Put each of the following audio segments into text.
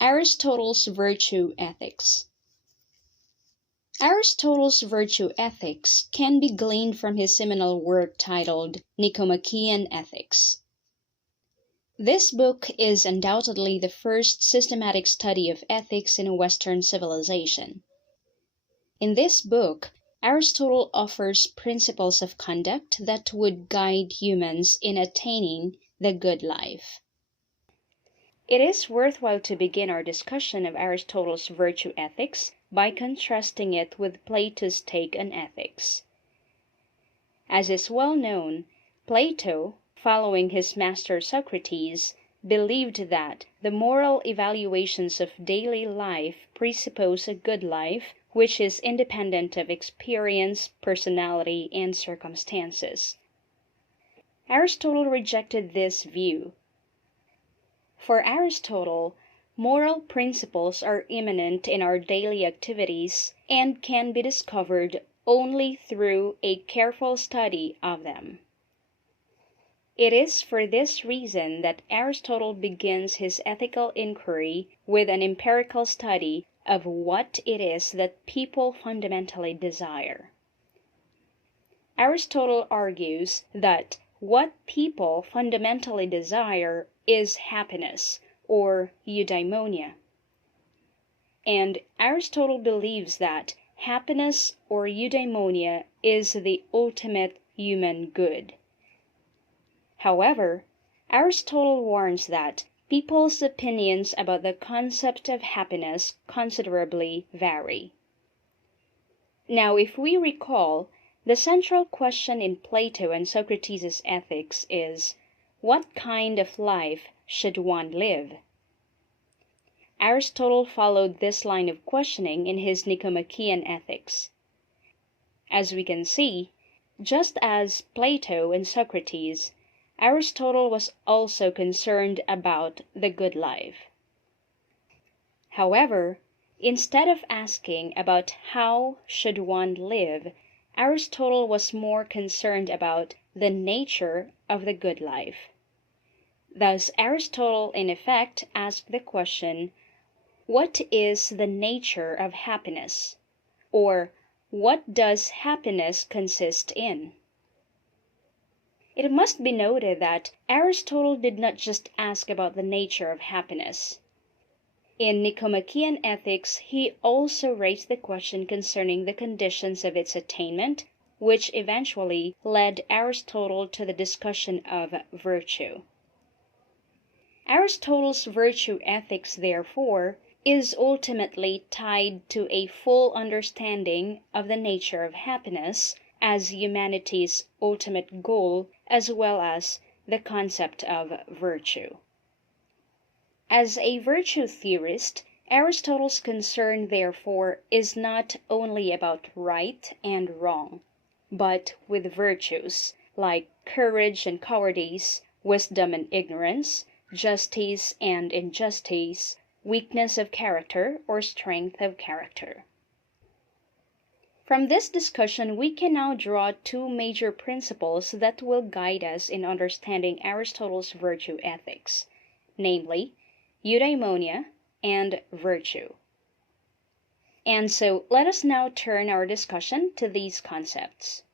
Aristotle's virtue ethics. Aristotle's virtue ethics can be gleaned from his seminal work titled Nicomachean Ethics. This book is undoubtedly the first systematic study of ethics in Western civilization. In this book, Aristotle offers principles of conduct that would guide humans in attaining the good life. It is worthwhile to begin our discussion of Aristotle's virtue ethics by contrasting it with Plato's take on ethics. As is well known, Plato, following his master Socrates, believed that the moral evaluations of daily life presuppose a good life which is independent of experience, personality, and circumstances. Aristotle rejected this view. For Aristotle, moral principles are immanent in our daily activities and can be discovered only through a careful study of them. It is for this reason that Aristotle begins his ethical inquiry with an empirical study of what it is that people fundamentally desire. Aristotle argues that what people fundamentally desire is happiness, or eudaimonia. And Aristotle believes that happiness or eudaimonia is the ultimate human good. However, Aristotle warns that people's opinions about the concept of happiness considerably vary. Now, if we recall, the central question in Plato and Socrates' ethics is, what kind of life should one live? Aristotle followed this line of questioning in his Nicomachean Ethics. As we can see, just as Plato and Socrates, Aristotle was also concerned about the good life. However, instead of asking about how should one live, Aristotle was more concerned about the nature of the good life. Thus, Aristotle in effect asked the question, what is the nature of happiness? Or, what does happiness consist in? It must be noted that Aristotle did not just ask about the nature of happiness. In Nicomachean Ethics, he also raised the question concerning the conditions of its attainment, which eventually led Aristotle to the discussion of virtue. Aristotle's virtue ethics, therefore, is ultimately tied to a full understanding of the nature of happiness as humanity's ultimate goal, as well as the concept of virtue. As a virtue theorist, Aristotle's concern, therefore, is not only about right and wrong, but with virtues like courage and cowardice, wisdom and ignorance, justice and injustice, weakness of character or strength of character. From this discussion, we can now draw two major principles that will guide us in understanding Aristotle's virtue ethics, namely, eudaimonia and virtue. And so let us now turn our discussion to these concepts.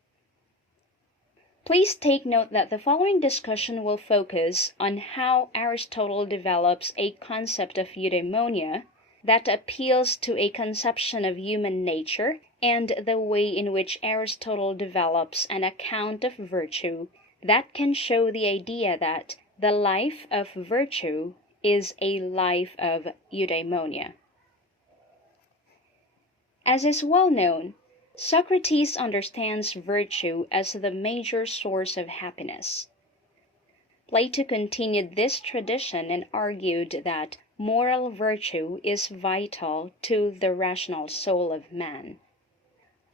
Please take note that the following discussion will focus on how Aristotle develops a concept of eudaimonia that appeals to a conception of human nature and the way in which Aristotle develops an account of virtue that can show the idea that the life of virtue is a life of eudaimonia. As is well known, Socrates understands virtue as the major source of happiness. Plato continued this tradition and argued that moral virtue is vital to the rational soul of man.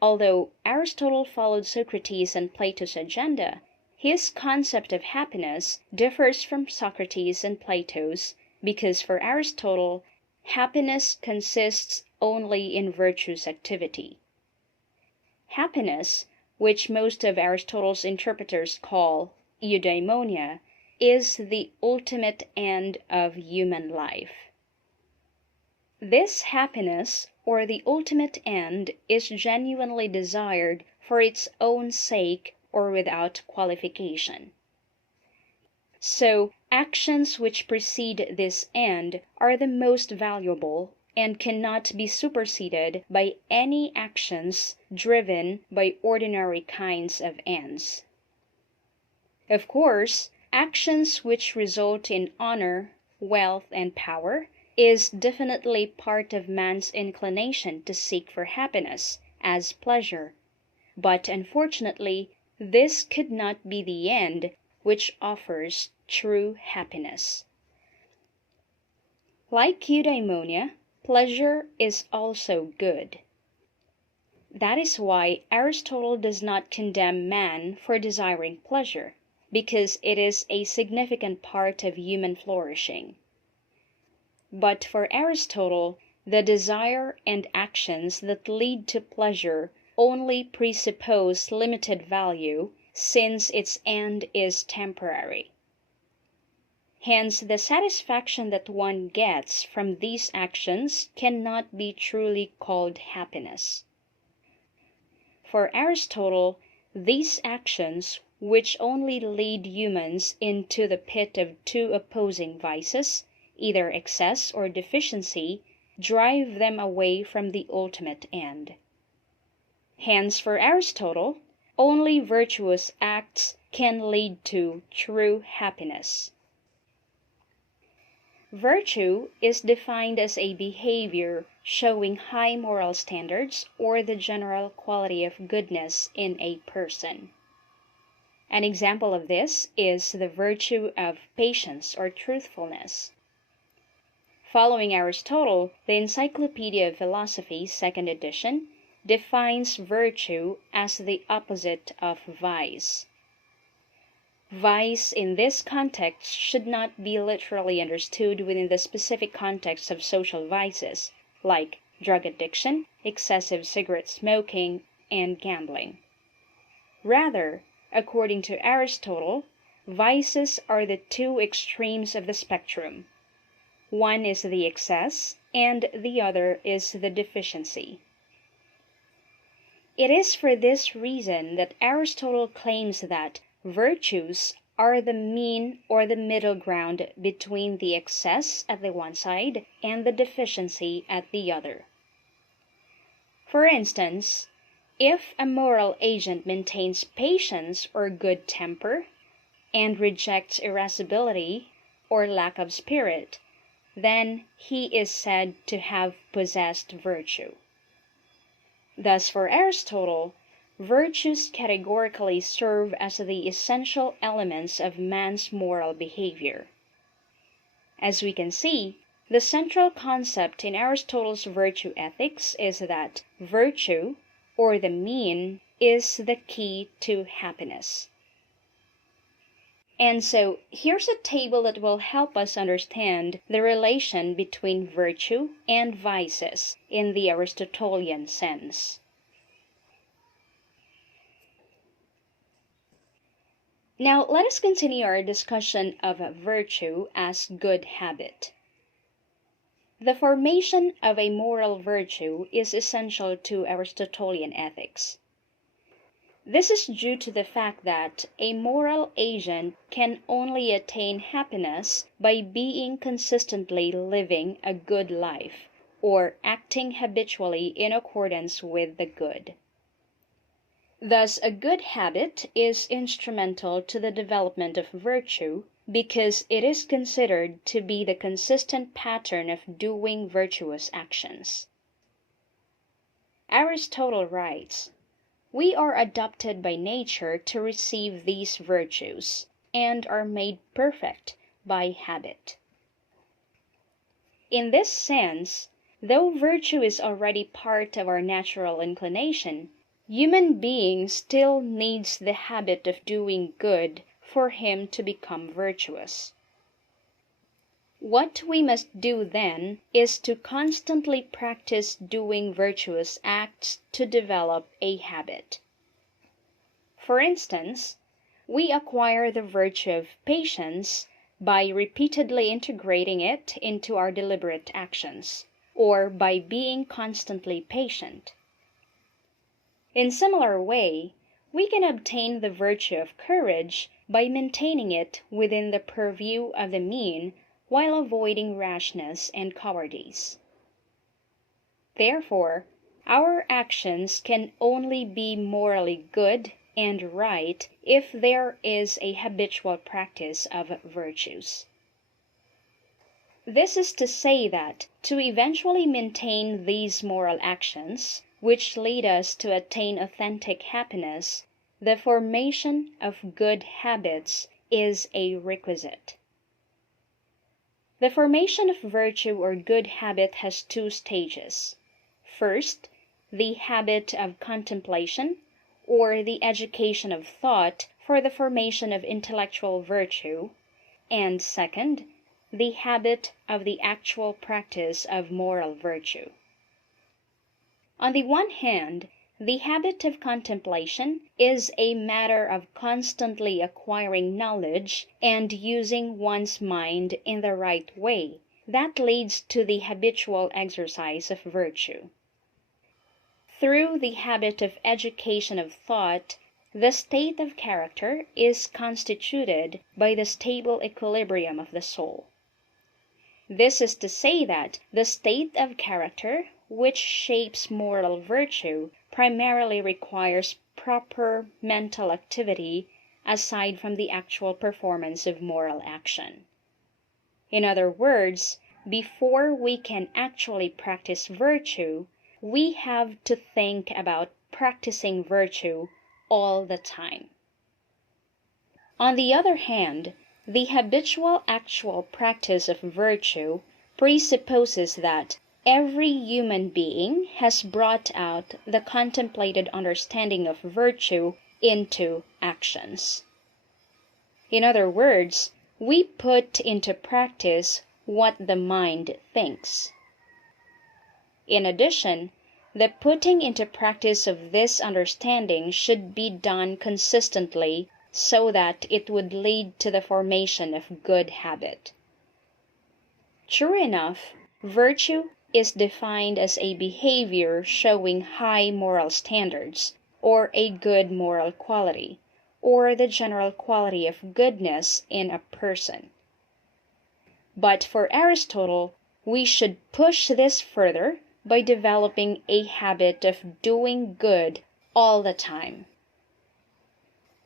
Although Aristotle followed Socrates and Plato's agenda, his concept of happiness differs from Socrates and Plato's because for Aristotle, happiness consists only in virtue's activity. Happiness, which most of Aristotle's interpreters call eudaimonia, is the ultimate end of human life. This happiness, or the ultimate end, is genuinely desired for its own sake or without qualification. So, actions which precede this end are the most valuable and cannot be superseded by any actions driven by ordinary kinds of ends. Of course, actions which result in honor, wealth, and power is definitely part of man's inclination to seek for happiness as pleasure, but unfortunately, this could not be the end which offers true happiness. Like eudaimonia, pleasure is also good. That is why Aristotle does not condemn man for desiring pleasure, because it is a significant part of human flourishing. But for Aristotle, the desire and actions that lead to pleasure only presuppose limited value, since its end is temporary. Hence, the satisfaction that one gets from these actions cannot be truly called happiness. For Aristotle, these actions, which only lead humans into the pit of two opposing vices, either excess or deficiency, drive them away from the ultimate end. Hence, for Aristotle, only virtuous acts can lead to true happiness. Virtue is defined as a behavior showing high moral standards or the general quality of goodness in a person. An example of this is the virtue of patience or truthfulness. Following Aristotle, the Encyclopedia of Philosophy, 2nd edition, defines virtue as the opposite of vice. Vice in this context should not be literally understood within the specific context of social vices, like drug addiction, excessive cigarette smoking, and gambling. Rather, according to Aristotle, vices are the two extremes of the spectrum. One is the excess, and the other is the deficiency. It is for this reason that Aristotle claims that virtues are the mean or the middle ground between the excess at the one side and the deficiency at the other. For instance, if a moral agent maintains patience or good temper, and rejects irascibility or lack of spirit, then he is said to have possessed virtue. Thus, for Aristotle, virtues categorically serve as the essential elements of man's moral behavior. As we can see, the central concept in Aristotle's virtue ethics is that virtue, or the mean, is the key to happiness. And so, here's a table that will help us understand the relation between virtue and vices in the Aristotelian sense. Now, let us continue our discussion of virtue as good habit. The formation of a moral virtue is essential to Aristotelian ethics. This is due to the fact that a moral agent can only attain happiness by being consistently living a good life, or acting habitually in accordance with the good. Thus, a good habit is instrumental to the development of virtue because it is considered to be the consistent pattern of doing virtuous actions. Aristotle writes, "We are adopted by nature to receive these virtues, and are made perfect by habit." In this sense, though virtue is already part of our natural inclination, human being still needs the habit of doing good for him to become virtuous. What we must do then is to constantly practice doing virtuous acts to develop a habit. For instance, we acquire the virtue of patience by repeatedly integrating it into our deliberate actions, or by being constantly patient. In similar way, we can obtain the virtue of courage by maintaining it within the purview of the mean while avoiding rashness and cowardice. Therefore, our actions can only be morally good and right if there is a habitual practice of virtues. This is to say that to eventually maintain these moral actions, which lead us to attain authentic happiness, the formation of good habits is a requisite. The formation of virtue or good habit has two stages. First, the habit of contemplation, or the education of thought for the formation of intellectual virtue, and second, the habit of the actual practice of moral virtue. On the one hand, the habit of contemplation is a matter of constantly acquiring knowledge and using one's mind in the right way that leads to the habitual exercise of virtue. Through the habit of education of thought, the state of character is constituted by the stable equilibrium of the soul. This is to say that the state of character which shapes moral virtue primarily requires proper mental activity aside from the actual performance of moral action. In other words, before we can actually practice virtue, we have to think about practicing virtue all the time. On the other hand, the habitual actual practice of virtue presupposes that every human being has brought out the contemplated understanding of virtue into actions. In other words, we put into practice what the mind thinks. In addition, the putting into practice of this understanding should be done consistently so that it would lead to the formation of good habit. True enough, virtue is defined as a behavior showing high moral standards, or a good moral quality, or the general quality of goodness in a person. But for Aristotle, we should push this further by developing a habit of doing good all the time.